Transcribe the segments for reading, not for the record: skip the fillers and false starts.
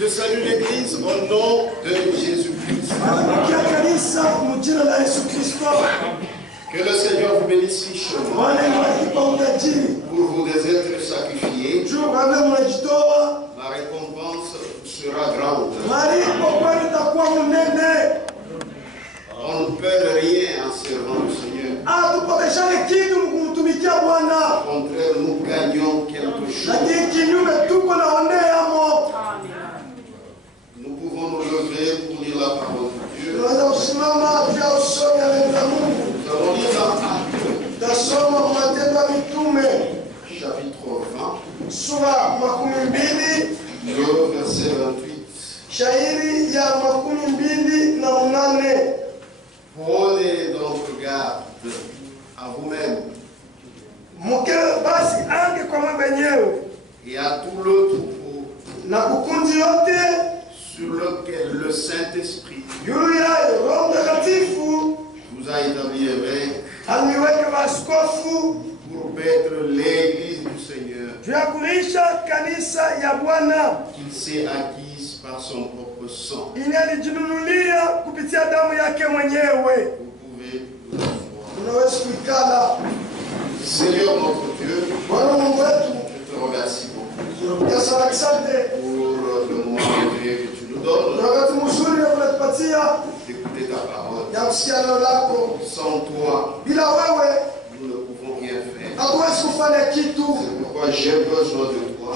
Je salue l'Église au nom de Jésus-Christ. Que le Seigneur vous bénisse richement pour vous êtres sacrifiés. La récompense sera grande. On ne perd rien en servant le Seigneur. Au contraire, nous gagnons quelque chose. Nous pouvons nous lever pour lire la parole de Dieu. Nous allons lire dans chapitre 20, le verset 28. Prenez donc garde à vous-même et à tout le troupeau sur lequel le Saint-Esprit vous a établi évêque pour paître l'Église du Seigneur qu'il s'est acquise par son propre sang. Vous pouvez vous asseoir. Seigneur notre Dieu, je te remercie beaucoup pour le moment que tu nous donnes d'écouter ta parole. Sans toi, nous ne pouvons rien faire. C'est pourquoi j'ai besoin de toi.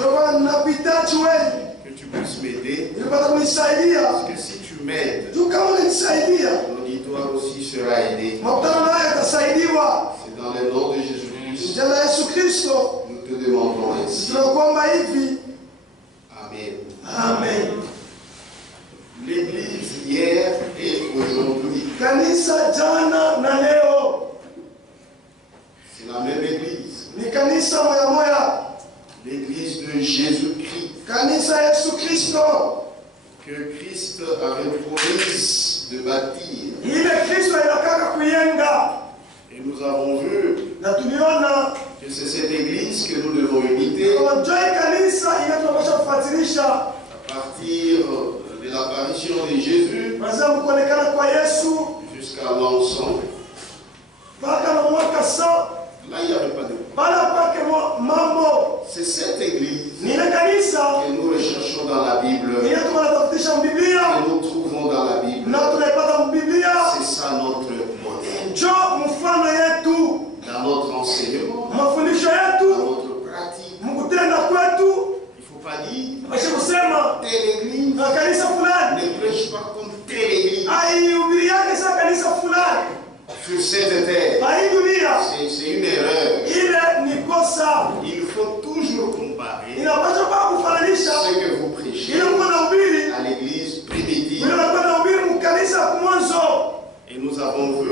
Que tu puisses m'aider. Parce que si tu m'aides, ton auditoire aussi sera aidé. C'est dans le nom de Jésus-Christ. Nous te demandons ainsi. Amen. Amen. L'église hier et aujourd'hui, c'est la même église. L'église de Jésus-Christ. Que Christ avait promis de bâtir. Et nous avons vu que c'est cette église que nous devons imiter à partir de l'apparition de Jésus jusqu'à l'ensemble. Là, il n'y avait pas de c'est cette église que nous recherchons dans la Bible, que nous trouvons dans la Bible. C'est ça notre modèle. Dans notre enseignement, dans notre pratique. Il ne faut pas dire telle église ne prêche pas comme telle église. Sur cette terre, c'est une erreur. Il faut toujours comparer ce que vous prêchez à l'église primitive. Et nous avons vu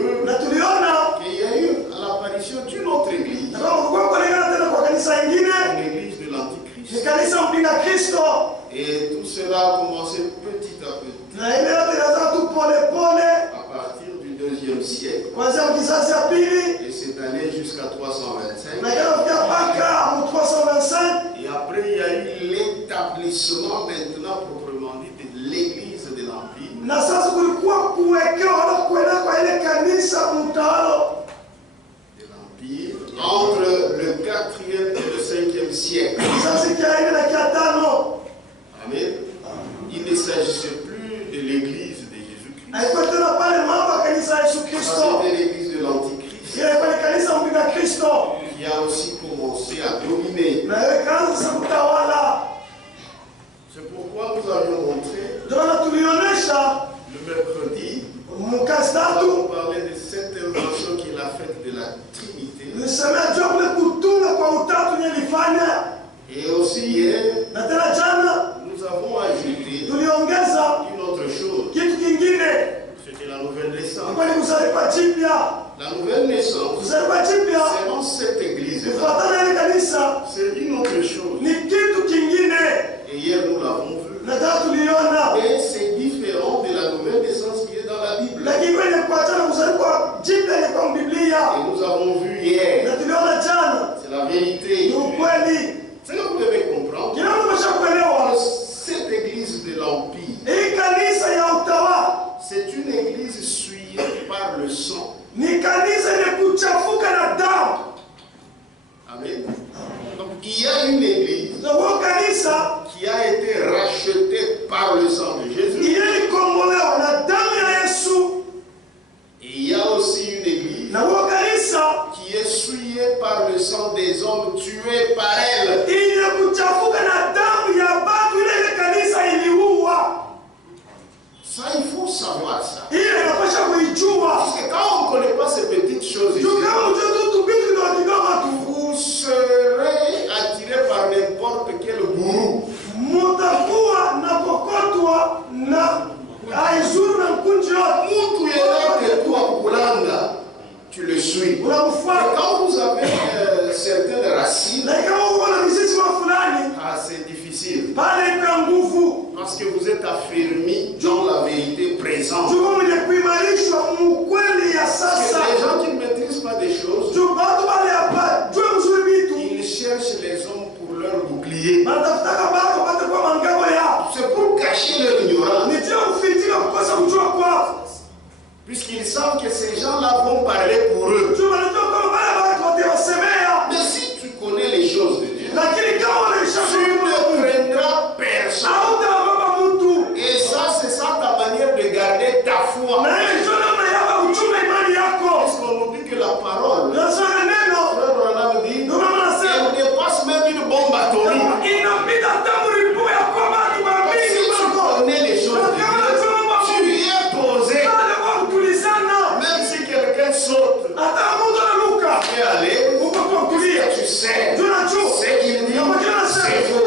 qu'il y a eu l'apparition d'une autre église, l'église de l'Antichrist. Et tout cela a commencé petit à petit, à partir du 2e siècle. Et c'est allé jusqu'à 325. Et après, il y a eu l'établissement maintenant proprement dit de l'église de l'Empire. Entre le 4e et le 5e siècle. Amen. Il ne s'agissait plus de l'église de Jésus-Christ. C'était l'église de l'Antichrist qui a aussi commencé à dominer. C'est pourquoi nous avions montré le mercredi, nous avons parlé de cette invention qu'il a faite de la Trinité. Et aussi hier, nous avons ajouté une autre chose. C'était la nouvelle naissance. La nouvelle naissance, c'est dans cette église. C'est une autre chose. Et hier, nous l'avons vu. Et c'est différent de la nouvelle naissance qui est dans la Bible. Et nous avons vu hier. C'est la vérité. C'est que vous devez comprendre que cette église de l'Empire qui a été racheté par le sang de Jésus. Et il y a aussi une église qui est souillée par le sang des hommes tués par elle. Ça, il faut savoir ça. Parce que quand on ne connaît pas ces petites choses ici, vous serez attiré par n'importe quel gourou. Tu le suis. Et quand vous avez certaines racines, c'est difficile. Parce que vous êtes affermis dans la vérité présente. Parce que les gens qui ne maîtrisent pas des choses, ils cherchent les hommes pour leur bouclier. C'est pour cacher leur ignorance. Puisqu'ils savent que ces gens-là vont parler pour eux. Mais si tu connais les choses de Dieu, tu ne craindras personne. Et ça, c'est ça ta manière de garder ta foi. Puisqu'on nous dit que la parole, elle dépasse même une bombe atomique. Si tu connais les choses de Dieu, tu y es posé. Même si quelqu'un saute, tu peux aller, tu sais, c'est qu'il dit, c'est faux.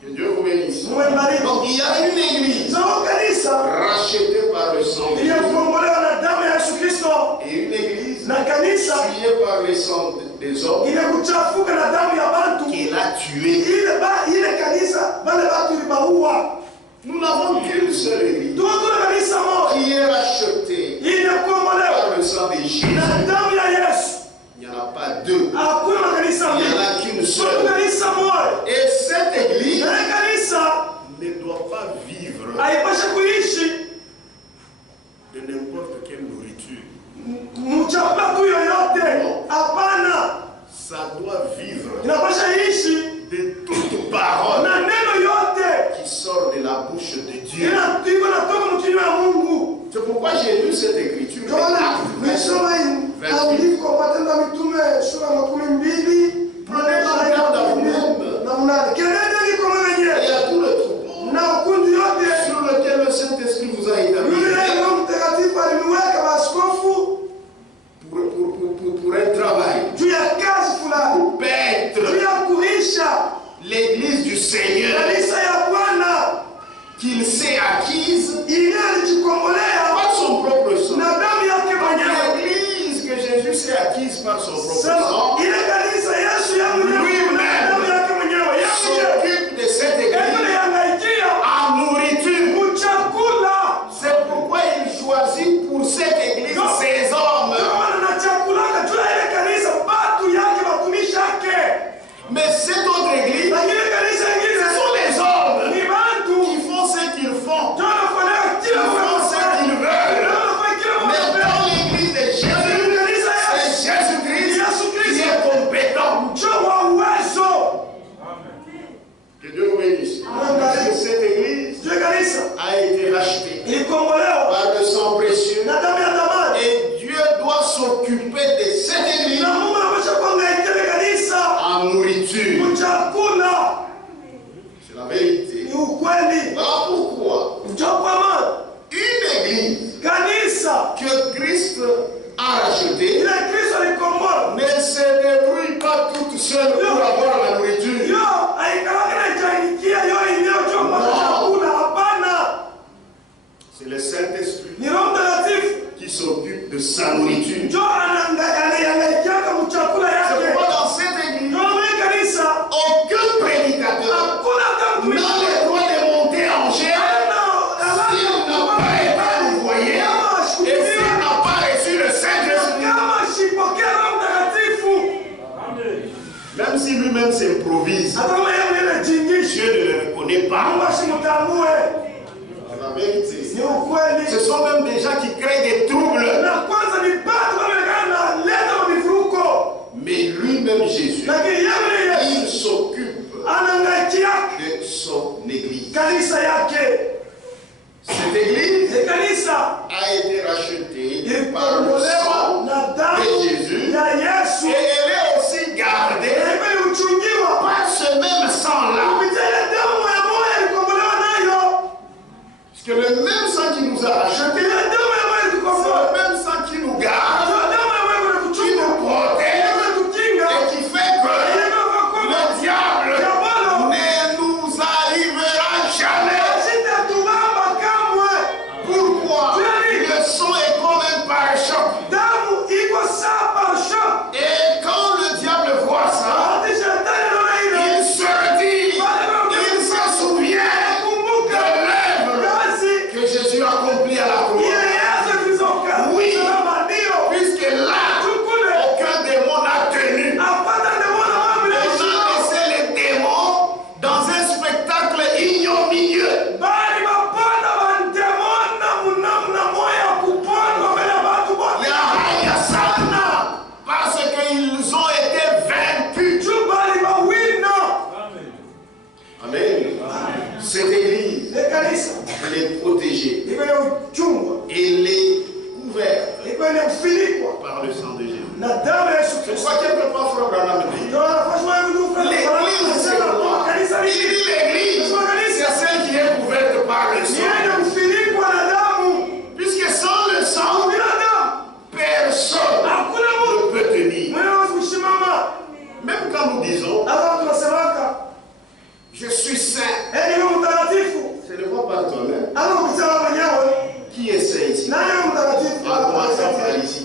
Que Dieu vous bénisse. Donc il y a une église rachetée par le sang de Jésus. Et une église tuée par le sang des hommes qu'il a tué. Nous n'avons qu'une seule église qui est rachetée par le sang de Jésus. Il n'y en a pas deux. Il n'y en a qu'une seule. Et cette église ne doit pas vivre de n'importe quelle nourriture. Ça doit vivre de toute parole qui sort de la bouche de Dieu. C'est pourquoi j'ai lu cette écriture. Prenez garde à vous-même. Et à tout le troupeau sur lequel le Saint-Esprit vous a établi pour un travail, pour paître l'église du Seigneur qu'il s'est acquise par son propre sang. L'église que Jésus s'est acquise par son propre sang, lui-même s'occupe de cette église en nourriture. C'est pourquoi il choisit pour cette église ses hommes. Mais cette autre église, ce sont les hommes qui font ce qu'ils font, qui font ce qu'ils veulent. Mais dans l'église de Jésus, c'est Jésus-Christ qui est compétent. Que Dieu vous bénisse. Parce que cette église a été rachetée par le sang précieux. Et Dieu doit s'occuper de cette église en nourriture. C'est la vérité. Voilà pourquoi une église que Christ a rachetée ne se débrouille pas toute seule pour avoir la nourriture. C'est le Saint-Esprit qui s'occupe de sa nourriture. C'est pourquoi dans cette église, aucun prédicateur n'a le droit de monter en chair s'il n'a pas été envoyé et s'il n'a pas reçu le Saint-Esprit. Même si lui-même s'improvise, Dieu ne le reconnaît pas. C'est la vérité. Ce sont même des gens qui créent des troubles. Mais lui-même, Jésus, il s'occupe a été rachetée par le sang de Jésus. Et elle est aussi gardée par ce même sang-là. Parce que le même sang qui nous a rachetés, c'est le même sang qui nous garde, qui nous protège et qui fait que le diable ne nous arrivera jamais. Pourquoi? Le sang est comme un pare-choc. Et quand le diable voit ça, il se dit, il se souvient de l'œuvre que Jésus a accomplie à la croix. Oui, puisque là, aucun démon n'a tenu. Les gens laissaient les démons dans un spectacle ignominieux. Parce qu'ils ont été vaincus. Amen. Cette église, elle est protégée. Elle est couverte par le sang de Jésus. Je crois quelque part, Frère Branham dit, l'église, c'est quoi? Il dit l'église, c'est celle qui est couverte par le sang. Puisque sans le sang, personne ne peut tenir. Même quand nous disons, je suis saint, ce n'est pas par toi-même. Qui est saint ici? En commençant par ici.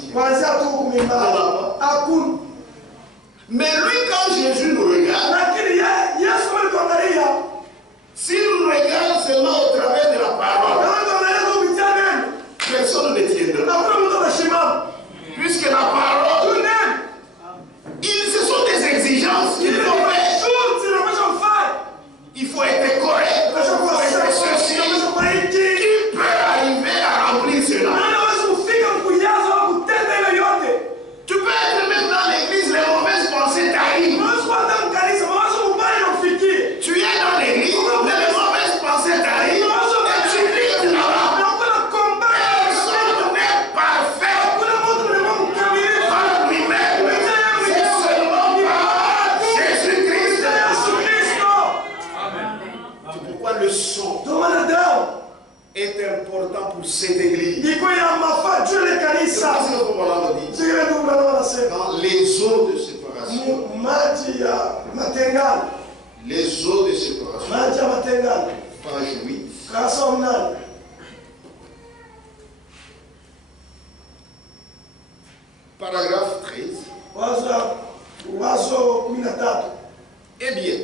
Mais lui, quand Jésus nous regarde, s'il nous regarde seulement au travers de la parole, personne ne tiendra. Puisque la parole, ce sont des exigences qu'il faut faire. Il faut être correct. Il faut être ceci. Qui peut arriver à remplir cela? Tu peux être même dans l'église, les mauvaises pensées t'arrivent. Tu es dans l'église, mais les mauvaises pensées t'arrivent. Et tu lis là-bas. Personne n'est parfait par lui-même. C'est seulement par Jésus-Christ. C'est pourquoi le son est important pour cette église. Dans les eaux de séparation. Les eaux de séparation. Page 8. Paragraphe 13. Eh bien,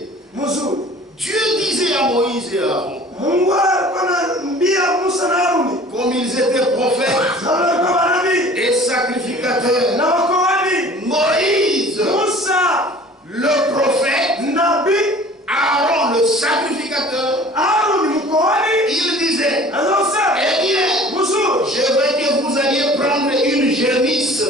Dieu disait à Moïse et à Aaron, comme ils étaient prophètes et sacrificateurs, Moïse, le prophète, Aaron, le sacrificateur, il disait, eh bien, je veux que vous alliez prendre une génisse.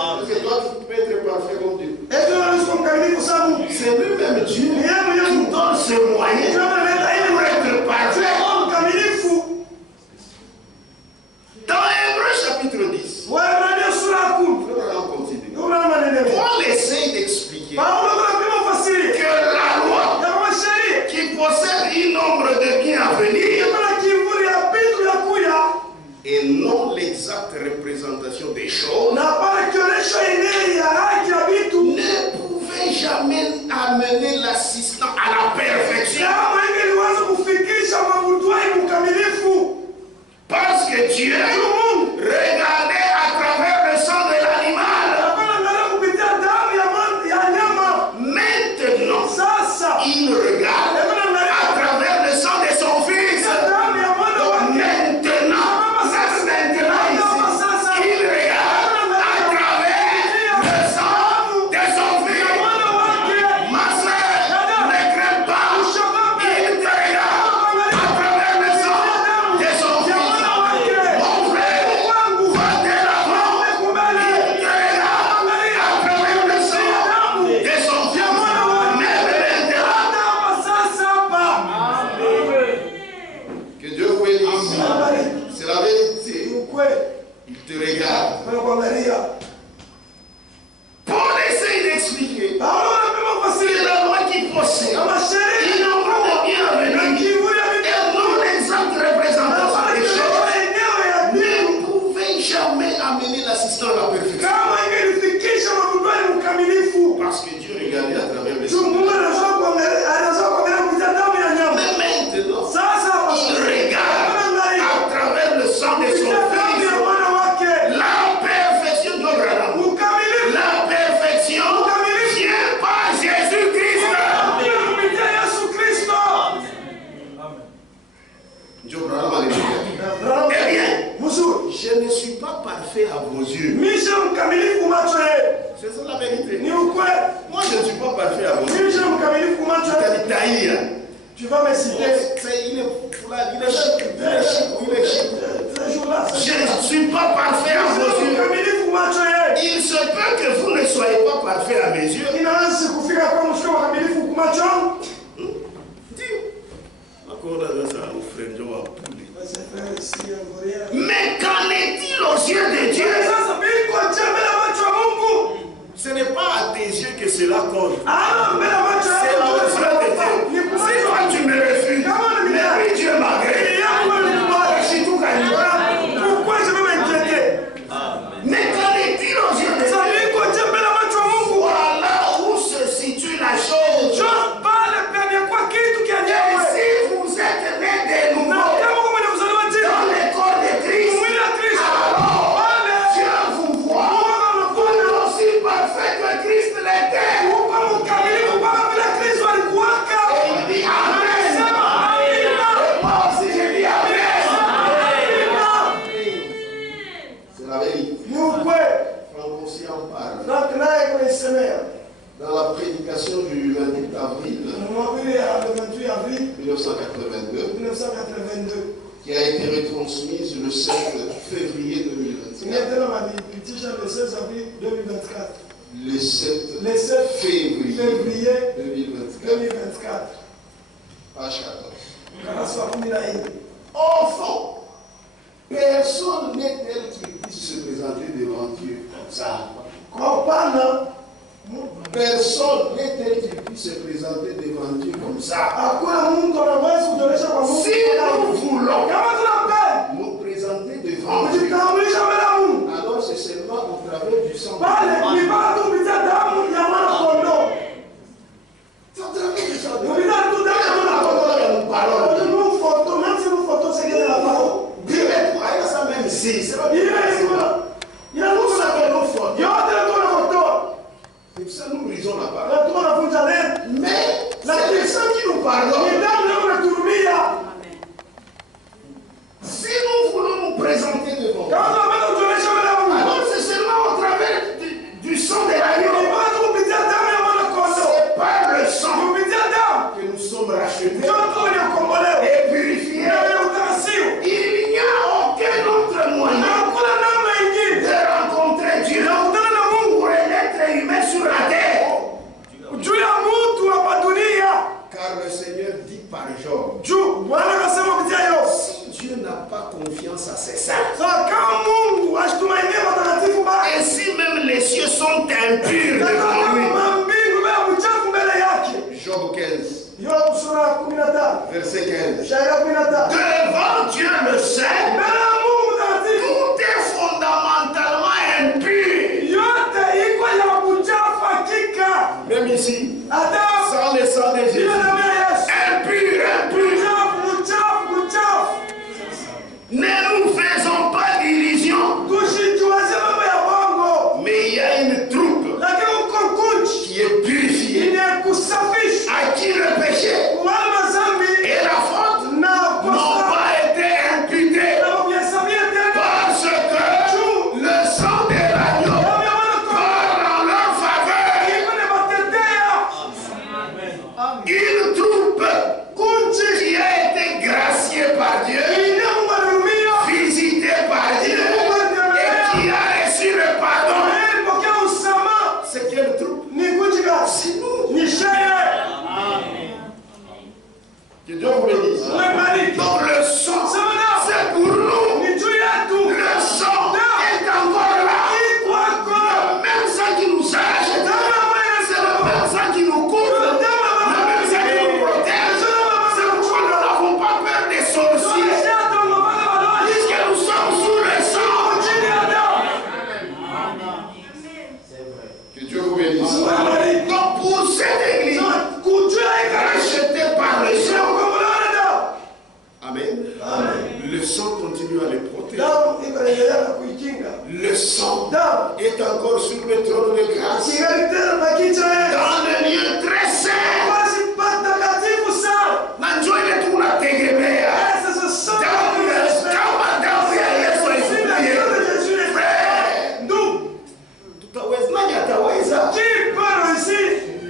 Parce que toi, tu peux être parfait comme Dieu. C'est lui-même Dieu qui donne ce moyen pour être parfait. Dans Hébreux chapitre 10, on continue. Paul essaye d'expliquer que la loi qui possède un nombre de biens à venir et non l'exacte représentation des choses ne pouvait jamais amener l'assistant à la perfection. Parce que Dieu regardait à travers le sang de l'animal. Maintenant, il regarde à travers le sang de son fils. Donc maintenant, il regarde à travers le sang de son fils. Ma soeur, ne crains pas. Il te regarde à travers le sang de son fils. Mon frère, va de l'avant. Il te regarde à travers le sang de son fils. Que Dieu vous bénisse. C'est la vérité. Il te regarde. Paul essaye d'expliquer que la loi qui possède il nombre de biens à venir et non l'exacte représentation des choses ne pouvait jamais amener l'assistant à la perfection. Parce que Dieu regardait à travers les choses. Mais maintenant, il regarde à travers le sang de son fils. La perfection d'Abraham. La perfection vient par Jésus-Christ. Dieu Abraham a dit, eh bien, je ne suis pas parfait à vos yeux. C'est ça la vérité. Moi, je ne suis pas parfait à vos yeux. Tu vas me citer. Il est chic. Je ne suis pas parfait à vos yeux. Il se peut que vous ne soyez pas parfait à mes yeux. Mais qu'en est-il aux yeux de Dieu? Ce n'est pas à tes yeux que cela compte. C'est aux yeux de Dieu. C'est toi tu me refuses. Mais puis Dieu m'agrée. Pourquoi je vais m'inquiéter? Mais qu'en est-il aux yeux de Dieu? Voilà où se situe la chose. Et si vous êtes nés de nouveau dans le corps de Christ, alors Dieu vous voit aussi parfait que Christ l'était. Et il dit Amen. Et moi aussi je dis Amen. C'est la vérité. Franck-Aussi en parle. Dans la prédication du 28 avril 1982, qui a été retransmise le 7 février 2024. Le 7 février 2024. Page 14. Enfant, personne n'est tel qui puisse se présenter devant Dieu comme ça. Personne n'est tel qui puisse se présenter devant Dieu comme ça. Si nous voulons nous présenter devant Dieu, alors c'est seulement au travers du sang. C'est au travers du sang. Dieu est pour aller ça même ici. C'est pas bien. Il a nous ça que nous faisons. C'est ça nous lisons la parole. Mais la personne qui nous pardonne. Si nous voulons nous présenter devant Dieu, alors c'est seulement au travers du sang impur devant lui. Job 15. Verset 15. Devant Dieu le Saint, tout est fondamentalement impur. Même ici, sans le sang de Jésus. Impur, impur. Ne nous faisons pas d'illusions. Mais il y a une troupe qui est purifiée, à qui le péché et la faute n'ont pas été imputés, parce que le sang de l'agneau parle en leur faveur. Une troupe qui a été graciée par Dieu, visitée par Dieu, et qui a reçu le pardon. C'est quelle troupe? C'est nous. Que Dieu vous bénisse. Donc le sang, c'est pour nous. Le sang est encore là. Le même sang qui nous achète, c'est le même sang qui nous couvre, le même sang qui nous protège. C'est pourquoi nous n'avons pas peur des sorciers, puisque nous sommes sous le sang. Que Dieu vous bénisse. Donc pour cette église, rachetée par le sang, amen. Le sang continue à les protéger. Le sang est encore sur le trône de grâce, dans le lieu très saint.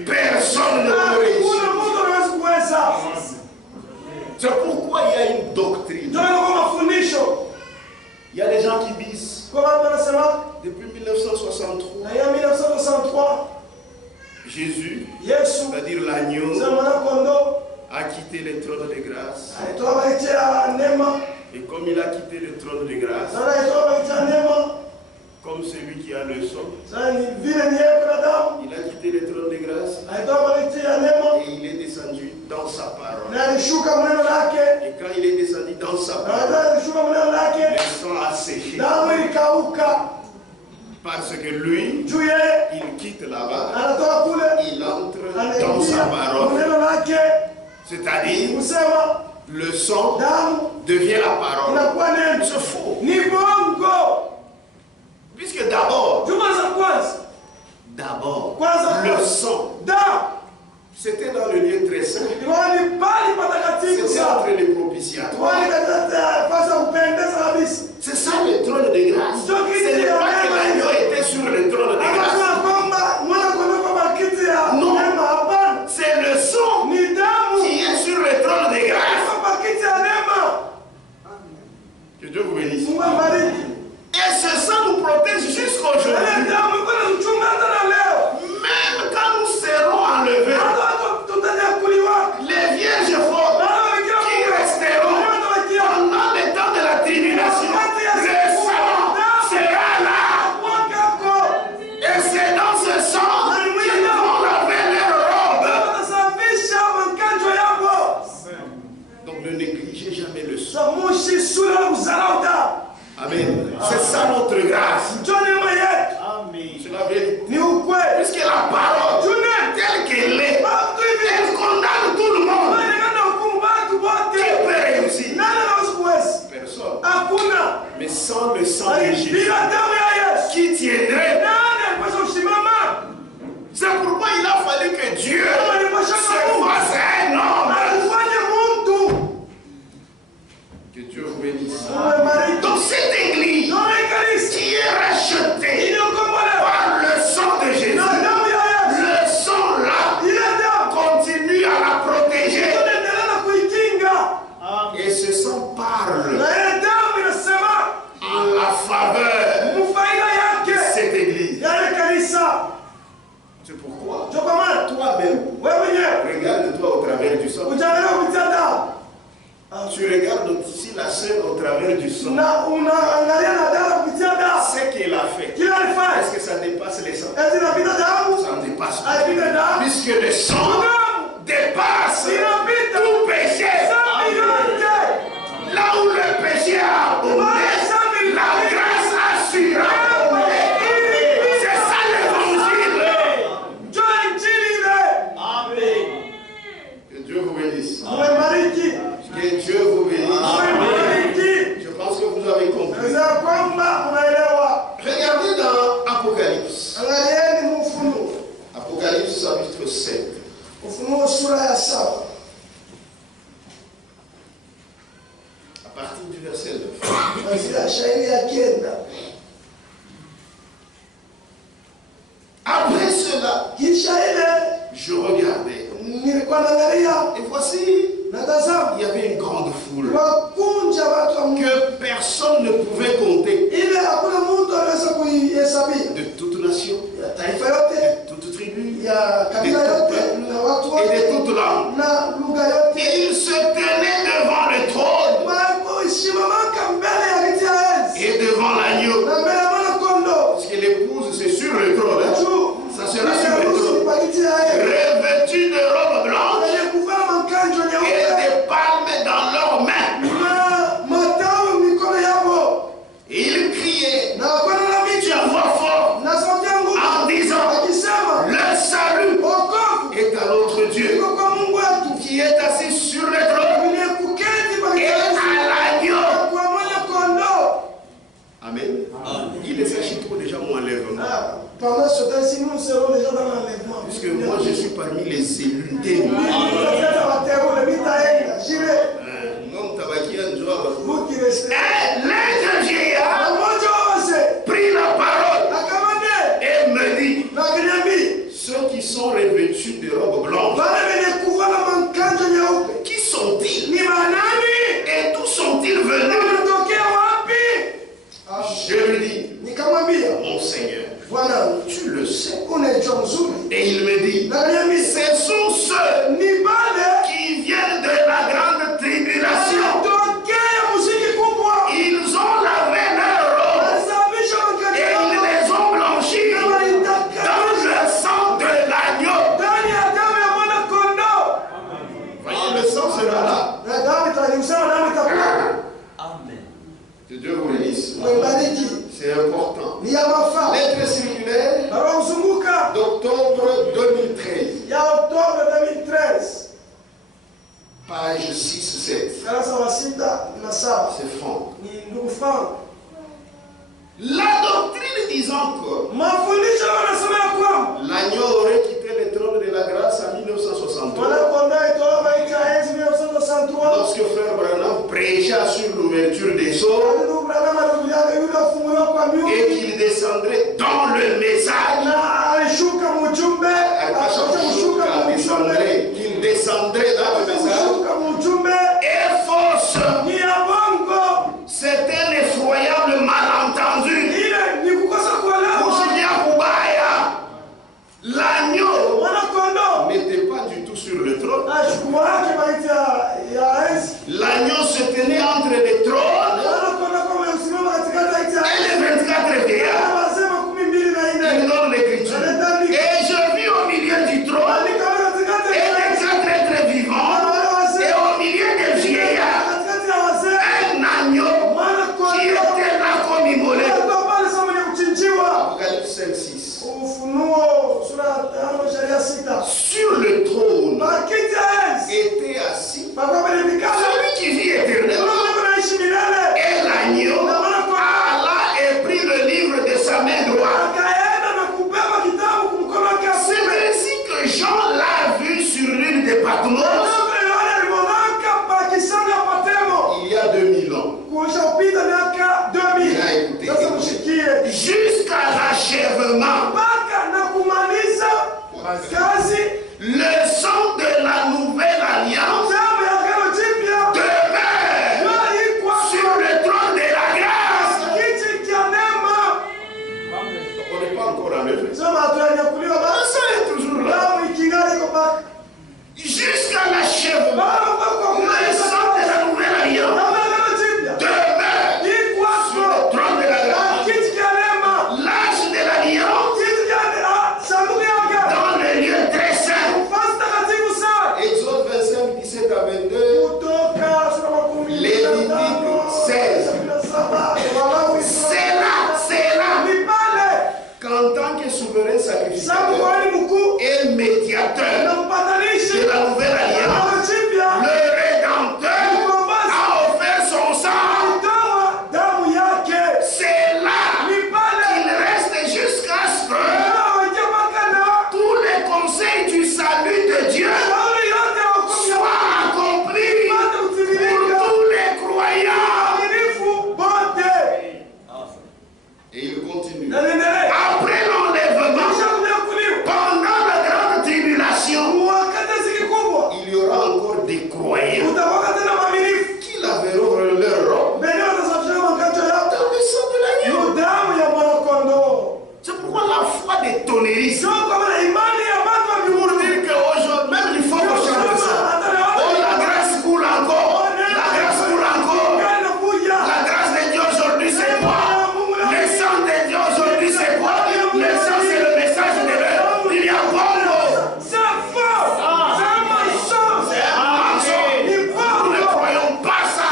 Personne ne peut réussir. C'est pourquoi il y a une doctrine. Il y a des gens qui disent, depuis 1963, Jésus, c'est-à-dire l'agneau, a quitté le trône de grâce. Et comme il a quitté le trône de grâce, comme celui qui a le sang, il a quitté le trône de grâce et il est descendu dans sa parole. Et quand il est descendu dans sa parole, le sang a séché. Parce que lui, il quitte là-bas, il entre dans sa parole. C'est-à-dire, le sang devient la parole. C'est faux. Puisque d'abord, le sang, c'était dans le lieu très saint. C'était entre les propitiatoires. C'est ça le trône de grâce. Ce n'est pas que l'agneau était sur le trône de grâce. Non, c'est le sang qui est sur le trône de grâce. Que Dieu vous bénisse. Et ce sang nous protège jusqu'à aujourd'hui. Même quand nous serons enlevés, les vierges fortes qui resteront pendant le temps de la tribulation, le sang sera là. Et c'est dans ce sang qu'ils vont laver leurs robes. Donc ne négligez jamais le sang. Amen. C'est ça notre grâce. C'est la vérité. Puisque la parole, telle qu'elle est, elle condamne tout le monde. Qui peut réussir? Personne. Mais sans le sang de Jésus, qui tiendrait? C'est pourquoi il a fallu que Dieu se fasse un homme. Que Dieu vous bénisse. Donc cette église qui est rachetée par le sang de Jésus, le sang là continue à la protéger. Et ce sang parle en la faveur de cette église. C'est pourquoi toi-même, regarde-toi au travers du sang. Tu regardes ici la sœur au travers du sang. Ce qu'elle a fait, est-ce que ça dépasse les sangs? Apocalypse chapitre 7. À partir du verset 9. Après cela, je regardais. Et voici, il y avait une grande foule que personne ne pouvait compter. De toute nation, de toute tribu, de tout peuple et de toute langue. Et ils se tenaient devant le trône et devant l'agneau. Parce que l'épouse, c'est sur le trône. Hein? Ça sera sur le trône. Revêtus de robes blanches et des palmes dans leurs mains. Et ils criaient d'une voix forte en disant: le salut est à notre Dieu qui est assis sur le trône et à l'agneau. Amen. Il s'agit trop déjà mon enlèvement. Pendant ce temps-ci, nous serons déjà dans l'enlèvement. Puisque moi je suis parmi les élus témoins. L'un des vieillards prit la parole et me dit: ceux qui sont revêtus de robes blanches, qui sont-ils et d'où sont-ils venus? Je lui dis: mon Seigneur, tu le sais. Et il me dit: ce sont ceux qui viennent de la grande tribulation. Ils ont lavé leurs robes et ils les ont blanchis dans le sang de l'agneau. Voyez, le sang sera là. Que Dieu vous bénisse. C'est important. Lettre circulaire d'octobre 2013. Page 6-7. C'est Franck. La doctrine disant que l'agneau aurait quitté le trône de la grâce en 1963. Lorsque frère Branham prêcha sur l'ouverture des sceaux et qu'il descendrait dans le message, qu'il descendrait dans le message, et fausse. C'était l'effroyable malentendu. L'agneau n'était pas du tout sur le trône. L'agneau se tenait entre les trônes et les 24 vieillards. Il donne l'écriture. Et je vis au milieu du trône et des 4 êtres vivants et au milieu des vieillards un agneau qui était là comme immolé. Apocalypse 5-6. Sur le trône était assis celui qui vit éternellement et l'agneau alla et prit le livre de sa main droite. C'est ainsi que Jean l'a vu sur l'île de Patmos il y a 2000 ans. Il a écouté jusqu'à l'achèvement. Le sang de la nouvelle alliance demeure sur le trône de la grâce. On n'est pas encore en effet. Ça est toujours là. Jusqu'à l'achèvement, le sang de la nouvelle alliance demeure sur le trône de la grâce. L'âge de l'alliance dans le lieu très saint. Exode 25, 17 à 22. Lévitique 16. C'est là. Qu'en tant que souverain sacrificateur et médiateur de la nouvelle alliance, le Rédempteur a offert son sang. C'est là qu'il reste jusqu'à ce que des tonneristes. Sio kama na imani ya watu wa Pour mbinguni. dire qu'aujourd'hui, même il faut qu'on chante ça. Oh, la grâce coule encore. La grâce coule encore. La grâce de Dieu aujourd'hui, c'est quoi? Le sang de Dieu aujourd'hui, c'est quoi? Le sang, c'est le message de l'heure. Il y a Bongo. C'est faux. C'est un mensonge. C'est un mensonge. Nous ne croyons pas ça.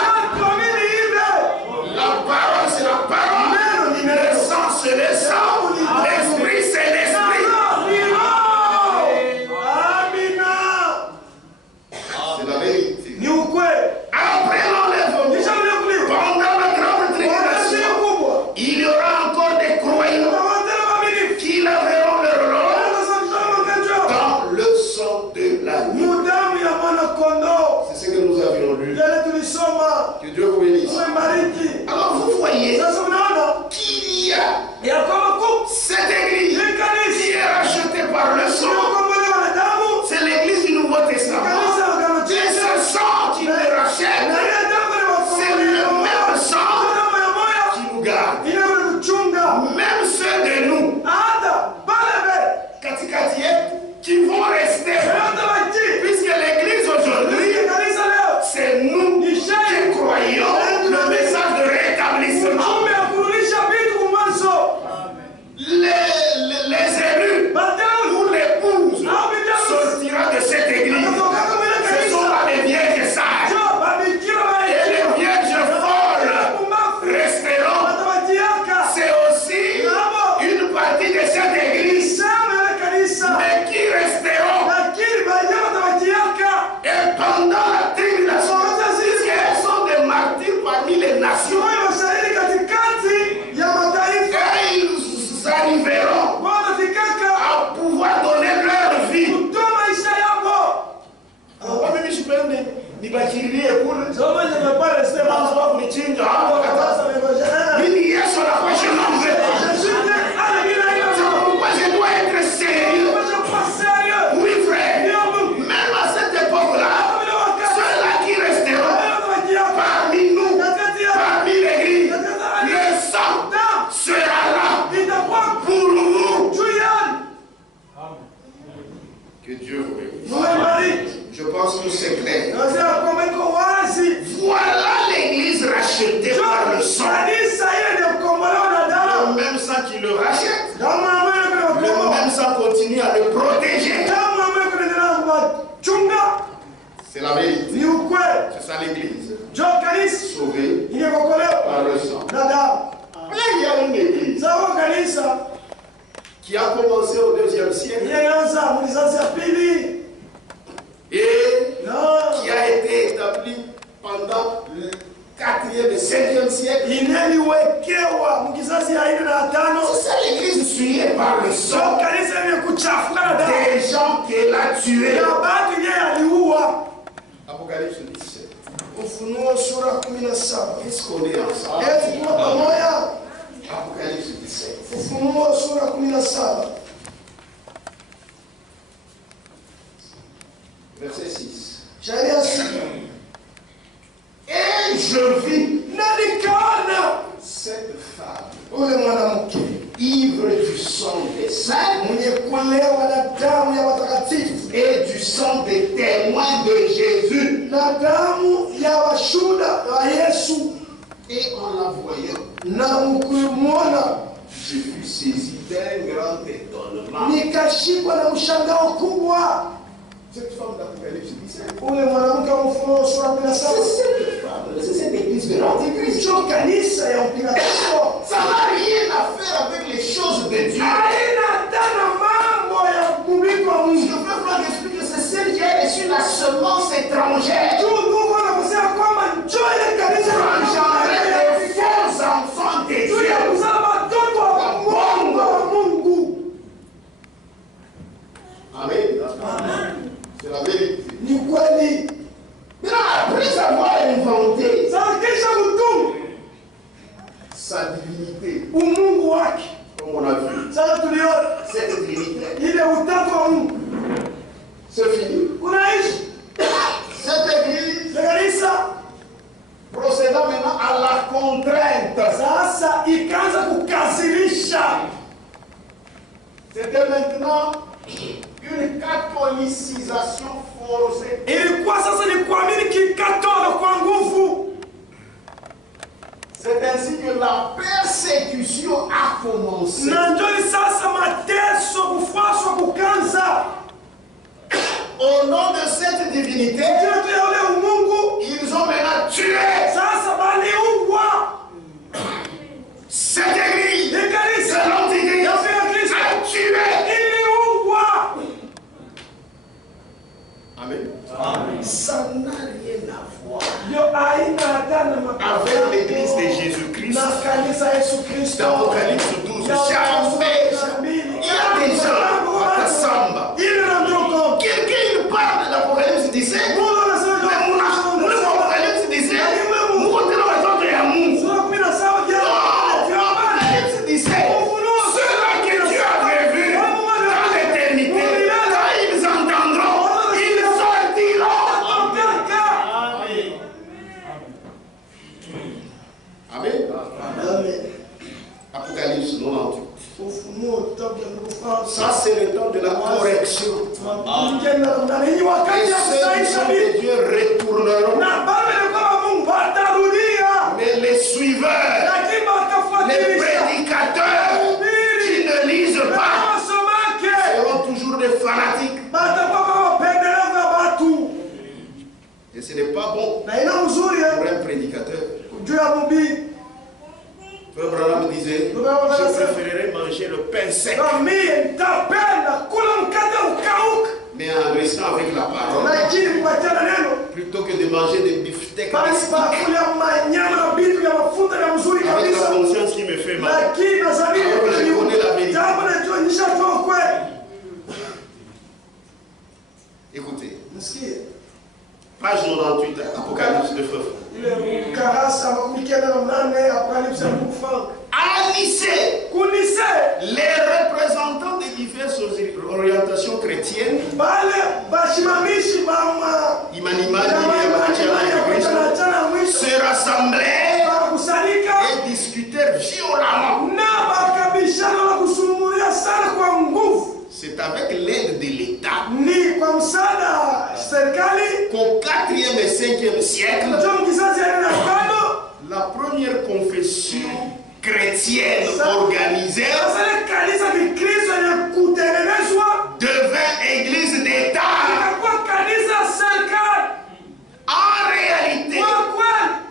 La parole, c'est la parole. Le sang, c'est le sang. L'esprit, c'est l'esprit. C'est la vérité. Ni ukweli. Après l'enlèvement, Nishakulia. pendant la grande tribulation, Wanasema kubwa. il y aura encore des croyants Tawatela mamini. qui laveront leur langue Wanasema dans le sang de l'agneau. mudamu ya mwana kondoo. C'est ce que nous avions lu. Yale tulisoma. Que Dieu vous bénisse. Tumebariki. Alors vous voyez Sasa unaona qu'il y a ya kwamba cette église hii kanisa qui est rachetée par le sang. iliyokombolewa na damu, C'est l'église du Nouveau Testament. kanisa la Agano C'est Jipya, ce sang qui les na rachète. ile damu C'est le même sang damu ya moyo qui nous garde. inayotuchunga Même ceux de nous hata pale katikati yetu qui vont rester. hata waji Puisque l'église aujourd'hui, kanisa leo c'est nous qui croyons le message de rétablissement. ujumbe ya kurudisha vitu kwa mwanzo. Les élus Mateus ou l'épouse sortira de cette église. anatoka kwa ile Ce sont kanisa là les vierges sages. jo babikira Et les wa vierges folles kumbafu resteront. watawajiaka C'est aussi une partie de cette église. sema ile kanisa Mais qui resteront. lakini baadaye watawajiaka Et pendant la tribulation, puisqu'elles sont des martyrs parmi les nations, moyo shahidi katikati ya mataifa et ils arriveront watafikaka à pouvoir donner leur vie. kutoa maisha yako. Mimi sipende nibakiririe kule. Soma nimepale sema Sababu ni chinja hapo kata. sasa nimegojea. Mimi Yesu anakuwa shemambe. Shinde ala bila hiyo. Pourquoi je dois être sérieux? Kwa kwa sérieux. Oui frère. Ndio Mungu. Même à cette époque-là, Bila wakati. ceux-là qui resteront Watawajiaka. parmi nous, Katikati ya parmi l'église, le sang sera là itakuwa pour vous. juu yenu. Que Dieu vous bénisse. Mwebariki. Je pense que c'est clair. Nasema kwamba iko wazi. Voilà l'église rachetée par le sang. Kanisa ile ndio kukombolewa na Le damu. même sang qui le rachète. Damu ambayo Le inakomboa. même sang continue à le protéger. Damu ambayo inaendelea kuwachunga. C'est la vérité. Ni ukweli. C'est ça l'église. Jo kanisa Sauvée imekombolewa par le sang. na damu. Là, il y a une église Sawa kanisa qui a commencé au 2e siècle ilianza mlizazi ya pili et na qui a été établie pendant le 4e et 5e siècle. ineliwekewa mkizazi ya 4 na 5. C'est ça l'église souillée par le Jo sang. kanisa imekuchafuka na damu. Des gens qu'elle a tués. Ya watu yeye aliua. Apocalypse 17. Ufunuo sura 17. Qu'est-ce qu'on est ensemble? Eti kwa pamoja. Apocalypse 17. Ufunuo sura 17. Verset 6. Sharia 6. Et je vis Na nikaona cette femme ule mwanamke ivre du sang des saints mwenye kulewa na damu ya watakatifu et du sang des témoins de Jésus. na damu ya washuhuda wa Yesu. Et en la voyant, Na mkimwona je fus saisi d'un grand étonnement. nikashikwa na mshangao kubwa. Cette femme d'Apocalypse 17, Ule mwanamke wa Ufunuo sura 17. c'est cette église de l'Antéchrist. Sio kanisa ya mpiga Kristo. Ça n'a rien à faire avec les choses de Dieu. Haina tena mambo ya kumliko wa Le Mungu. frère Franck explique que c'est celle qui a reçu la semence étrangère. Tu Mungu anakusema kwamba njoo ile kanisa la Engendrer des faux enfants de juu ya Dieu. kuzaa watoto wa Mungu wa Mungu. Amen. C'est la vérité. Ni kweli. Maintenant, après avoir inventé Sasa kisha kutumu sa divinité, umungu wake. comme on a vu, Sasa tuliona cette divinité, ile utatu wa Mungu c'est fini. unaishi. Cette église Kanisa procédant maintenant à la contrainte. sasa ikaanza kukazirisha C'était maintenant une catholicisation forcée. Ilikuwa sasa ni kuamini kikatoliki kwa nguvu. C'est ainsi que la persécution a commencé. Na ndio sasa mateso kufuaswa kukanza. Au nom de cette divinité, ils ont maintenant tué cette église. C'est l'antéchrist a tué. Amen. Ça n'a rien à voir avec l'église de Jésus-Christ. Dans Apocalypse 12, jamais. Il y a des gens à Tassamba. Quelqu'un il parle de l'Apocalypse 17. L'Apocalypse 17. Nous comptons les autres et amour. L'Apocalypse 17. Ceux-là que Dieu a prévus dans l'éternité, quand ils entendront, ils sortiront. Amen. Amen. Apocalypse 98. Ça, c'est le temps de la correction. Et ceux qui sont de Dieu retourneront. Mais les suiveurs, les prédicateurs qui ne lisent pas seront toujours des fanatiques. Et ce n'est pas bon pour un prédicateur. Frère Branham disait, je préférerais manger le pain sec, mais en restant avec la parole, plutôt que de manger des beefsteaks avec la conscience qui me fait mal. Alors que je connais la vérité. Écoutez, page 98, Apocalypse de Feu. À Nicée, les représentants des diverses orientations chrétiennes, se rassemblaient et discutèrent violemment. C'est avec l'aide de l'État qu'au 4e et 5e siècle, la première confession chrétienne organisée devint église d'État. En réalité,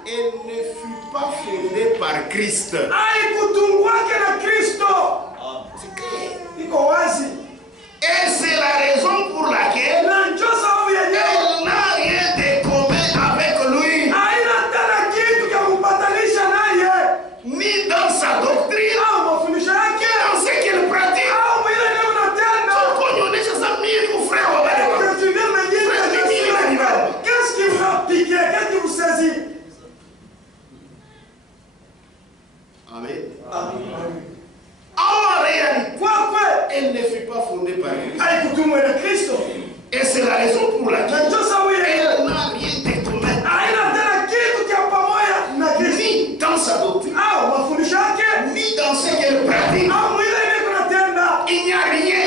elle ne fut pas fondée par Christ. Et c'est la raison pour laquelle elle n'a rien de commun avec lui. Ni dans sa doctrine, ni dans ce qu'il pratique. Qu'est-ce qui vous a piqué? Qu'est-ce qui vous saisit? Amen. En réalité, elle ne fut pas fondée par Christ. Et c'est la raison pour laquelle elle n'a rien de commun ni dans sa doctrine, ni dans ce qu'elle pratique. Il n'y a rien.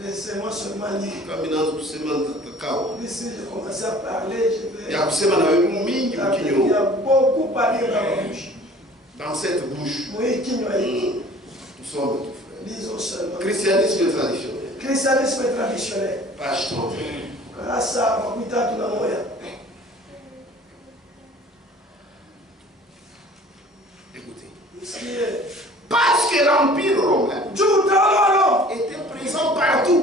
Laissez-moi seulement lire. Si je commence à parler, je vais... Il y a beaucoup parlé dans ma bouche. Dans cette bouche. Oui, qui nous a dit. Nous sommes tout frères. Disons seulement. Christianisme traditionnel. Christianisme traditionnel. Page 31. Grâce à Makuta Tunamoya. Écoutez. Parce que l'Empire romain était présent partout.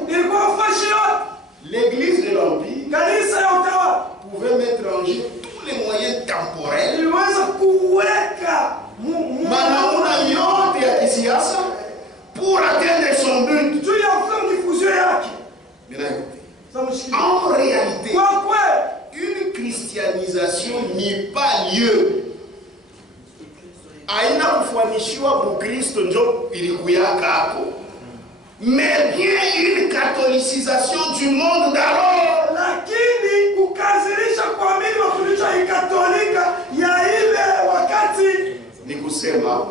L'église de l'Empire pouvait mettre en jeu tous les moyens temporels. Pour atteindre son but. En réalité, une christianisation n'eut pas lieu Aina kufanishiwa Mukristo njo ilikuyaka hapo. Mais bien une catholicisation du monde d'alors. Lakini kukazirisha kuamini mafundisho ya Katolika ya ile wakati ni kusema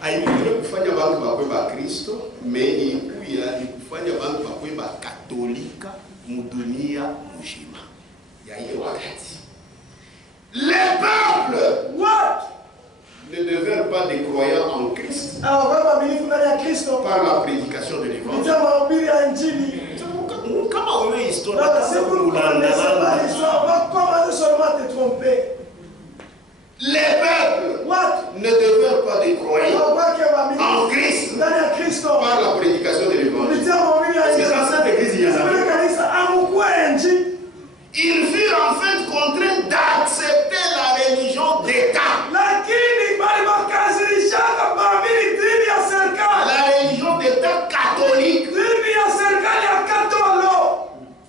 haikuwa kufanya watu bakwe ba Kristo, mais ilikuwa ni kufanya watu bakwe ba Katolika mudunia mzima ya ile wakati. Les peuples ne deviennent pas des croyants en Christ par la prédication de l'évangile. Kama wewe histoire les peuples ne deviennent pas des croyants en Christ par la prédication de l'évangile. C'est dans cette église il y a ils furent en fait contraints d'accepter la religion d'État. La religion d'État catholique.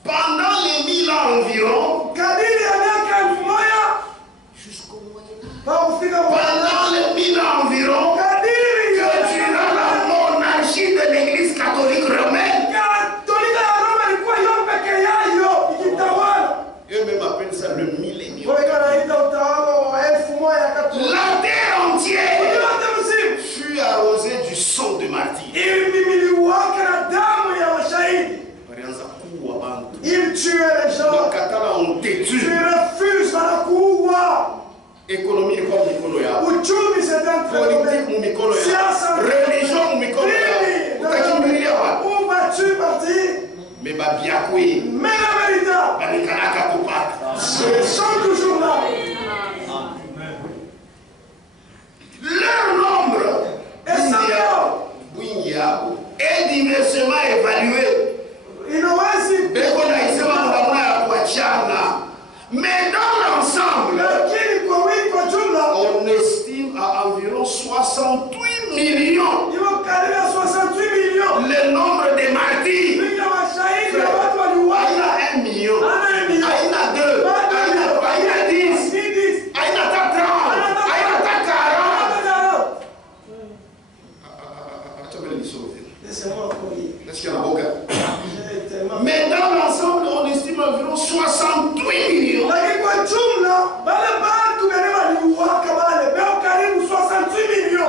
Pendant les 1000 ans environ, jusqu'au Moyen-Âge. Pendant les 1000 ans environ, que durant la monarchie de l'Église catholique romaine, eux-mêmes appellent ça le millénium. La terre entière fut arrosée du sang de martyrs. Ils tuaient les gens. Tu refuses la cour. Économie comme Mikolo ya. Uchumi c'est un politique mu Mikolo ya. Religion mu Mikolo ya. Utakimbilia wapi? Où vas-tu partir? Mais babiakwe. Mais la vérité. Banikanaka kupata. Ils sont toujours là. Leur nombre est diversement évalué. Mais dans l'ensemble, on estime à environ 68 millions le nombre de martyrs. Il y a 1 million, il y a 2, il y a 10, il y a 30, il y a 40. Mais dans l'ensemble, on estime environ 68 millions.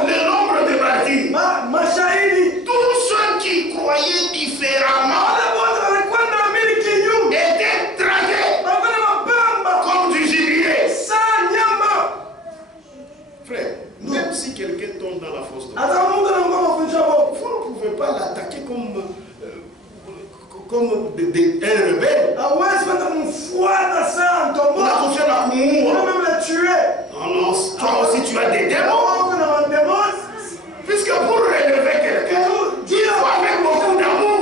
Le nombre de martyrs. Tous ceux qui croyaient différemment étaient traqués comme du gibier. Frère, même si quelqu'un tombe dans la fosse, vous ne pouvez pas l'attaquer comme un rebelle. Non, toi aussi tu as des démons. Puisque pour relever quelqu'un, il faut avec beaucoup d'amour.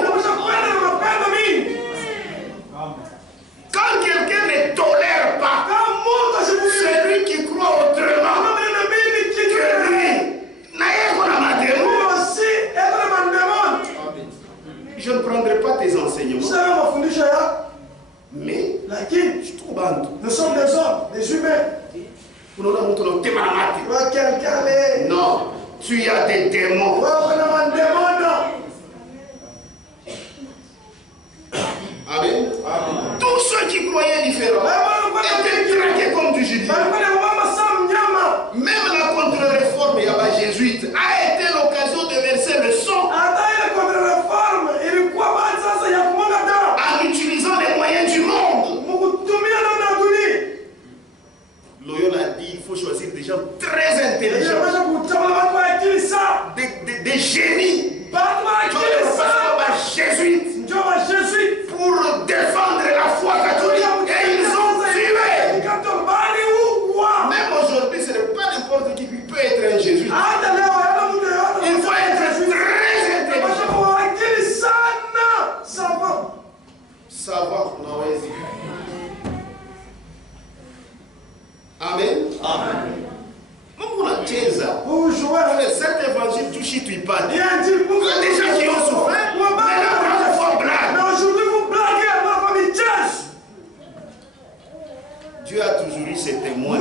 Quand quelqu'un ne tolère pas celui qui croit autrement que lui, je ne prendrai pas tes enseignements. Mais nous sommes des hommes, des humains. Non, tu as des démons. Amen. Tous ceux qui croyaient différemment étaient traqués comme du gibier. Même la contre-réforme jésuite a été l'occasion de verser le sang en utilisant les moyens du monde. Loyola a dit il faut choisir des gens très intelligents, des génies, jésuites, pour défendre la foi catholique. Et ils ont tué. Même aujourd'hui, ce n'est pas n'importe qui peut être un jésuite. Il faut être très intelligent. Savant, non, vas-y. Amen. Vous jouez avec cet évangile, tu chies, tu pas. Il y a des gens qui ont souffert, mais là, la foi blague. Mais aujourd'hui, vous blaguez à ma famille. Dieu a toujours eu ses témoins.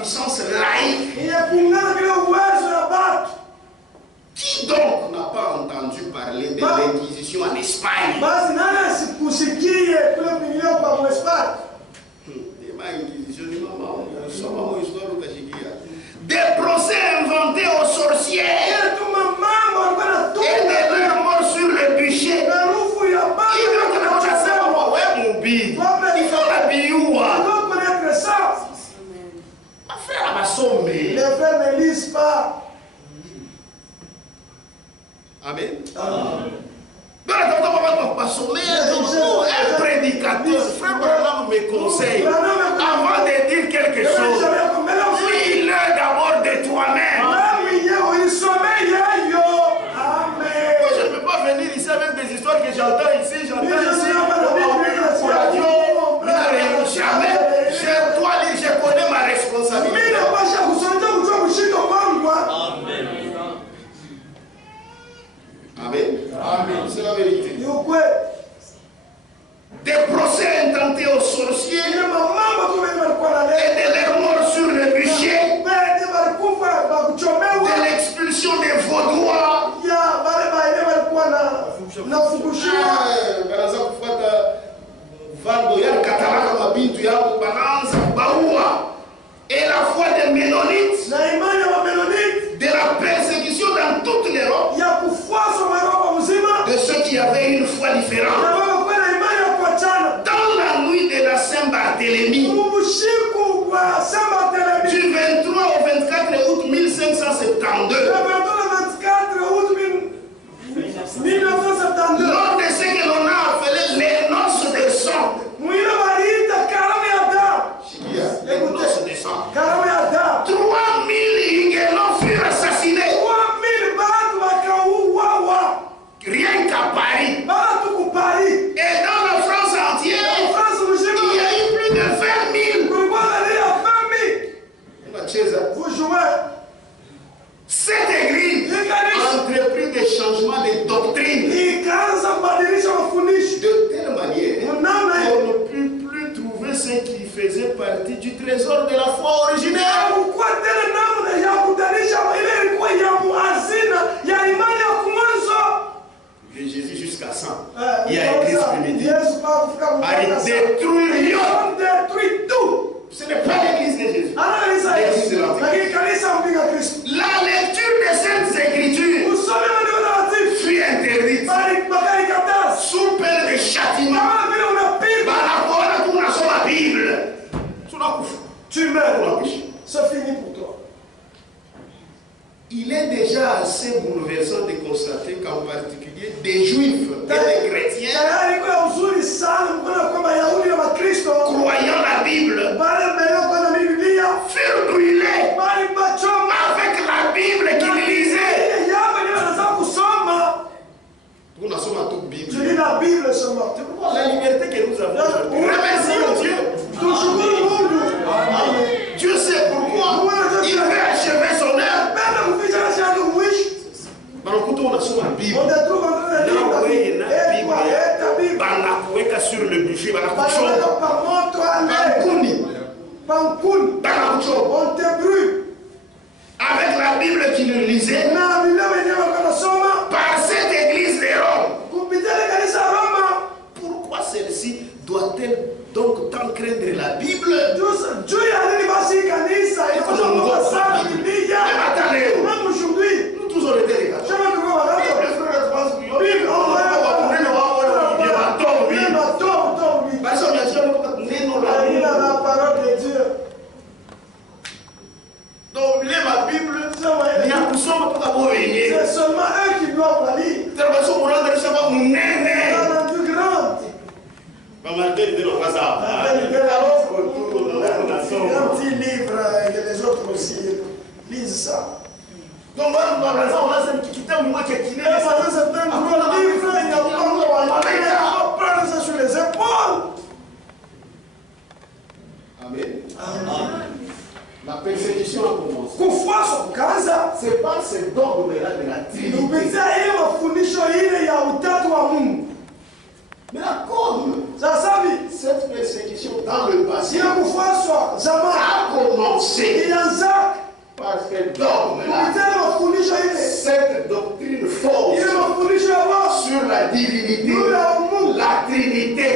puissance laïque. Qui donc n'a pas entendu parler de l'Inquisition en Espagne? Des procès inventés aux sorcières et des leurs morts sur le bûcher. Il faut la bioua. Ma frère m'a sommé. Les frères ne lisent pas. Amen. Un prédicateur, frère Branham me conseille, avant de dire quelque chose, lis-le d'abord de toi-même. Je ne peux pas venir ici avec des histoires que j'entends ici. Jamais. Toi, je connais ma responsabilité. Amen. Amen. C'est la vérité. Des procès intentés aux sorciers et de leurs morts sur le bûcher, de l'expulsion des vaudois. Et la foi des Ménonites, de la persécution dans toute l'Europe, de ceux qui avaient une foi différente. Dans la nuit de la Saint-Barthélemy, du 23 au 24 août 1572, lors de ce que l'on a appelé les noces de sang, les noces de sang, 3000 Huguenots furent assassinés. Rien qu'à Paris. Et dans la France entière, il y a eu plus de 20 000. Vous jouez. Cette église a entrepris des changements de doctrine de telle manière qu'on ne peut plus trouver ce qui faisait partie du trésor de la foi originelle. Et Jésus jusqu'à 100. Il y a église primitive. Allez détruire tout. Ce n'est pas l'église de Jésus. L'église de l'Antichrist. La lecture des Saintes Écritures fut interdite sous peine de châtiment. La Bible. Tu meurs. C'est fini pour toi. Il est déjà assez bouleversant de constater qu'en particulier des juifs et des chrétiens croyant la Bible furent brûlés avec la Bible qu'ils lisaient. Nous n'en sommes à toute Bible. Je lis la Bible seulement. C'est pourquoi la liberté que nous avons aujourd'hui. Remercions Dieu. Dieu sait pourquoi il veut achever son œuvre. On a sur la Bible. Sur le bûcher, on te brûle. Avec la Bible qu'il lisait, par cette église de Rome. Pourquoi celle-ci doit-elle donc tant craindre la Bible? Nous tous on était les gars. Donc, lire la Bible, c'est seulement eux qui doivent la lire. Un petit livre que les autres aussi lisent ça. Donc, on a qui quitte moi qui est kiné. Sur les épaules. Amen. La persécution a commencé. C'est pas ce dogme-là de la Trinité. Mais la comme cette persécution dans le passé a commencé par ces dogmes-là, cette doctrine fausse sur la divinité, la Trinité.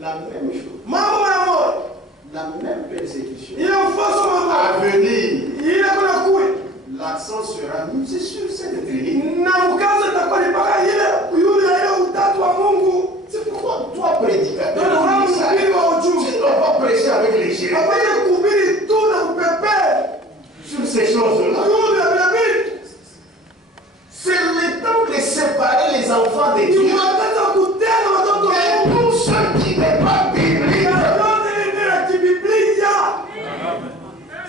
La même chose, la même persécution à venir. L'accent sera mis sur cette Trinité. C'est pourquoi toi, prédicateur, tu ne dois pas prêcher avec les chiens sur ces choses-là. C'est le temps de séparer les enfants de Dieu. Et tout ce qui n'est pas biblique.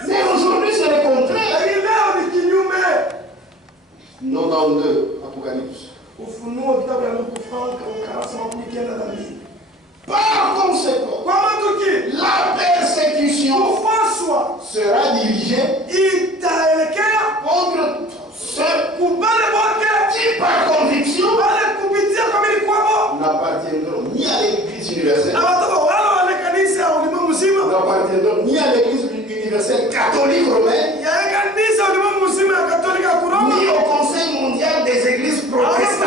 Mais aujourd'hui, c'est le contraire. 92, Apocalypse. Par conséquent, la persécution sera dirigée contre ceux qui, par conviction, n'appartiendront ni à l'Église universelle, n'appartiendront ni à l'Église universelle catholique romaine, ni au Conseil mondial des églises protestantes.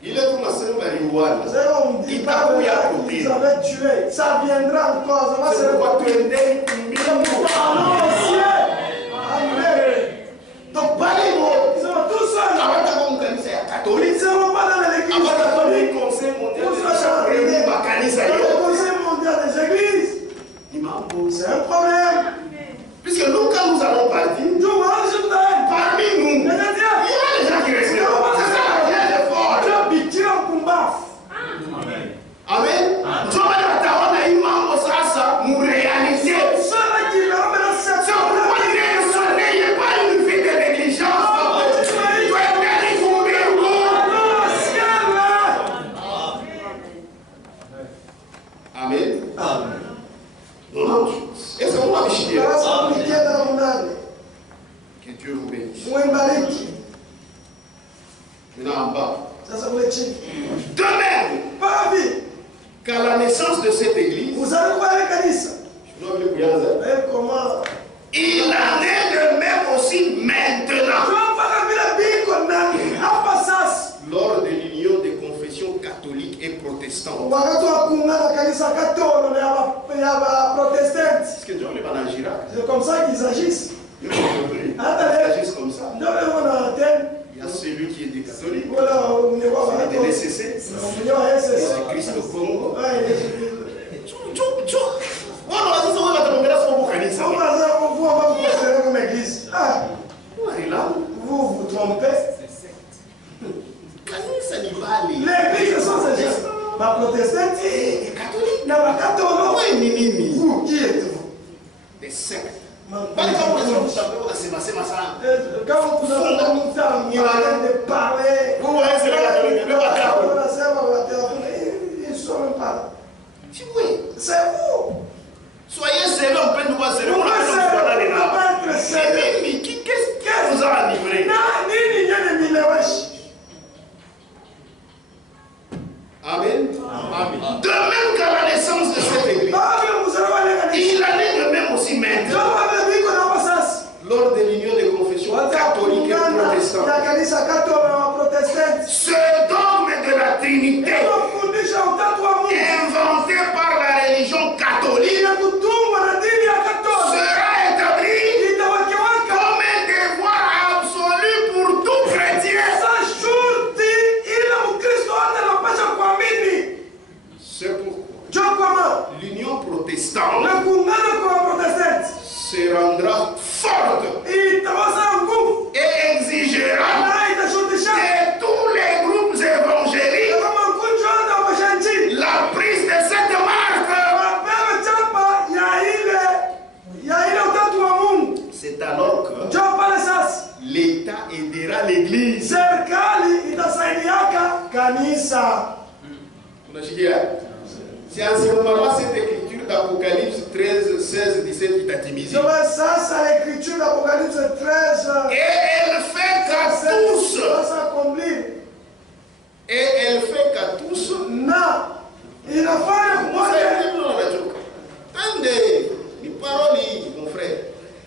Il est pour la seule marijuana. Ça viendra encore. C'est pourquoi tu es né. Amen. Donc, parlez-moi. Ils sont tous seuls. Catholique. Ils ne sont pas dans l'église catholique. Le Conseil mondial des églises. C'est un problème. Puisque nous, quand nous allons partir, parmi nous, il y a des gens qui restent là. C'est ça la pièce de fort. Amen. Tu vas dire à ta hôte, il m'a ça, nous réaliser. C'est pourquoi il n'est pas une vie de négligence. Amen. Amen. Est-ce que vous m'avez chié? Que Dieu vous bénisse. Maintenant en bas. De même qu'à la naissance de cette église, il en est de même aussi maintenant. Lors de l'union des confessions catholiques et protestantes. Parce que Dieu n'est pas dans Girac. C'est comme ça qu'ils agissent. Ils agissent comme ça. Il y a celui qui est des catholiques, il y a des NCC, il y a Christ au Congo. Vous vous trompez. L'église sont ces gens. Ma protestante est catholique. Vous, qui êtes-vous? Des sectes. Quand vous avez de parler, vous voyez, c'est la catholique. Ils ne sont même pas là. Oui. C'est vous. Soyez sérieux, on peut nous voir sérieux. Qu'est-ce qui vous a livré? Amen. Amen. De même qu'à la naissance de cette église, il en est de même aussi maintenant. Lors de l'union des confessions catholiques et protestantes, ce dogme de la Trinité, inventé par la religion catholique, sera établi comme un devoir absolu pour tout chrétien. C'est pourquoi l'union protestante se rendra forte et exigera de tous les groupes évangéliques la prise de cette marque. C'est alors que l'État aidera l'Église. C'est en ce moment-là cette écriture d'Apocalypse 13, 16, 17 qui t'intimise. Ça, c'est l'écriture d'Apocalypse 13. Et elle fait qu'à tous. Et elle fait qu'à tous. Non. Il a fallu moi. Attendez, les paroles, mon frère.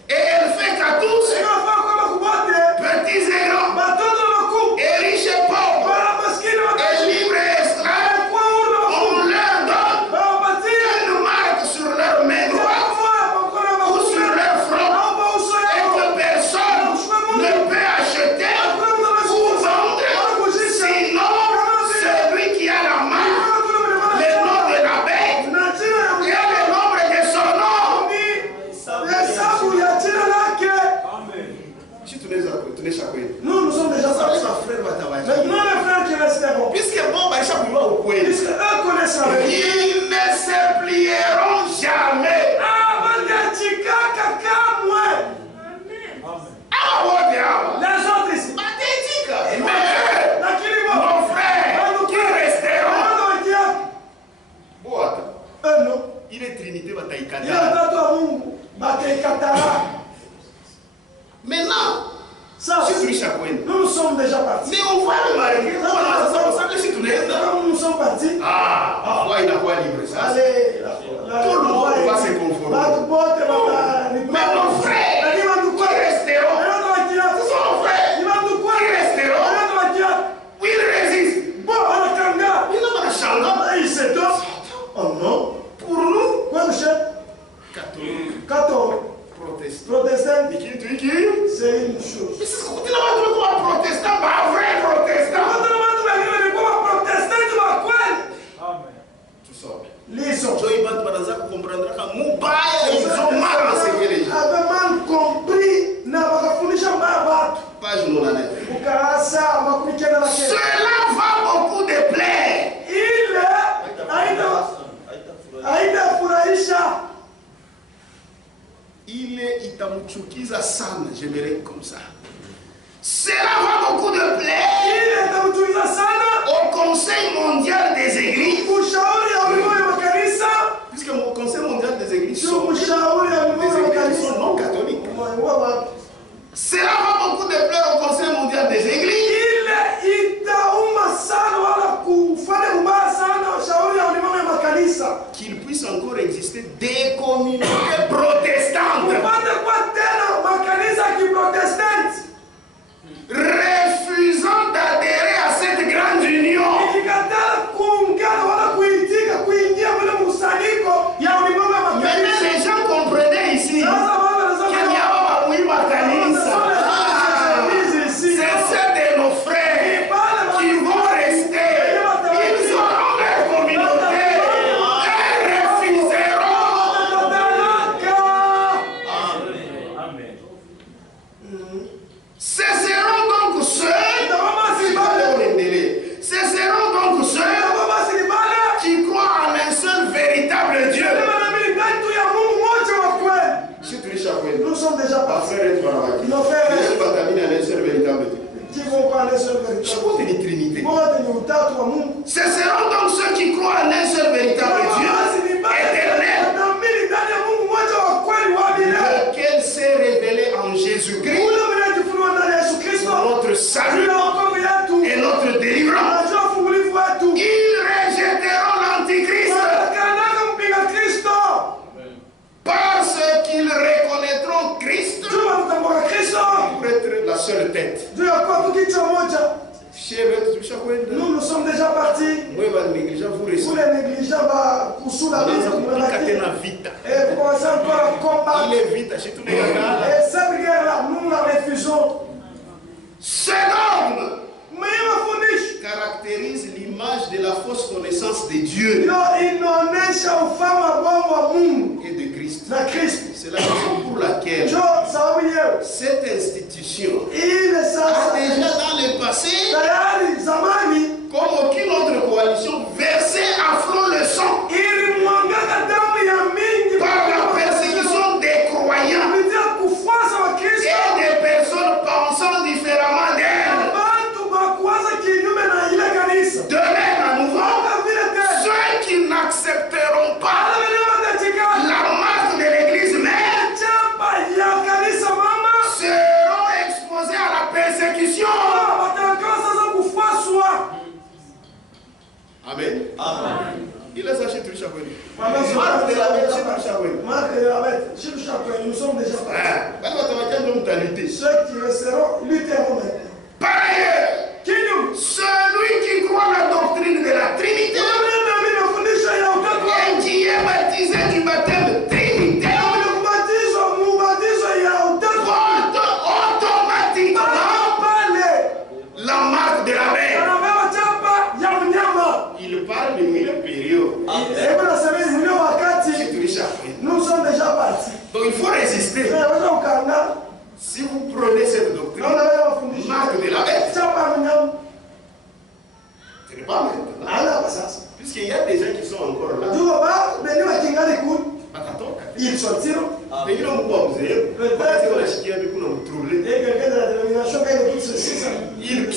Et elle fait qu'à tous. Petits et grands. Et riches et pauvres. Et libres et esclaves. On leur donne une marque sur leur main droite ou sur leur front. Et que personne ne peut acheter ou vendre. Sinon, celui qui a la marque, le nom de la bête et le nombre de son nom. Si tu n'es chaque nous sommes déjà sortis. Maintenant, les frères qui resteront. Puisque bon, Puisque eux connaissent la vérité. ils ne se plieront jamais. Les autres ici. Mais mon frère, qui resteront. Non. Il est Trinité, Il Bataïkata. y a d'autres Mungu. Bataïkatara. Maintenant, Ça, si tu es chacun. nous sommes déjà partis. Mais on va remarquer. Nous sommes partis. Ah, il a quoi libre ça? Allez, Tout le monde va se conformer. Mais mon frère, qui resteront. Son frère, qui resteront. Oui, il résiste. Bon, on a Kanga. Il n'a pas de changement. Il s'étonne. Oh non. Pour nous, Quoi, monsieur? Catholique. Protestant, c'est une chose. Mais c'est ce que tu n'as pas trouvé comme un protestant, pas un vrai protestant. Tu sors. Ils ont mal enseigné les gens. avaient mal compris. Page 99. Cela va beaucoup de plaire. Il itamuchukiza sana, j'aimerais comme ça. Cela va beaucoup de plaire au Conseil mondial des églises. Puisque le Conseil mondial des églises sont non catholiques. Cela va beaucoup de plaire au Conseil mondial des églises. Qu'il puisse encore exister des communautés protestantes. Refusant d'adhérer à cette grande union. Mais les gens comprenaient ici qu'il y a pas de Makanisa. C'est ceux de nos frères qui vont rester. Ils auront leur communauté et refuseront. Amen. Ce seront donc ceux qui croient en un seul véritable Dieu. Nous sommes déjà partis. Nos frères un seul véritable Dieu. Je compte une trinité. Ce seront donc ceux qui croient en un seul véritable Dieu éternel, lequel s'est révélé en Jésus-Christ, notre salut et notre délivrance. Ils rejetteront l'Antichrist parce qu'ils reconnaîtront Christ pour être la seule tête. Nous sommes déjà partis. Vous Pour les négligents, et pour commencer encore à combattre. Et cette guerre-là, nous la refusons. Ce dogme caractérise l'image de la fausse connaissance de Dieu et de Christ. C'est la raison pour laquelle cette institution a déjà dans le passé, comme aucune autre coalition, versé à flot le sang par la persécution des croyants et des personnes pensant différemment d'elle. De même à nouveau, ceux qui n'accepteront pas Amen. Amen. Il a saché tout chaque année. Marc de la bête, nous sommes déjà partis. Ceux qui resteront lutteront maintenant. Par ailleurs, celui qui croit la doctrine de la Trinité et qui est baptisé du baptême trinitaire porte automatiquement la marque de la bête. Il parle de 1000 périodes. Nous sommes déjà partis. Donc il faut résister. Si vous prenez cette doctrine, marque de la bête, ce n'est pas maintenant. Puisqu'il y a des gens qui sont encore là. Ils sortiront. Mais ils n'ont pas osé. Peut-être quelqu'un de la dénomination qui a écouté ceci. il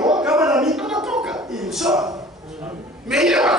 croit. Il sort. Mais il est pas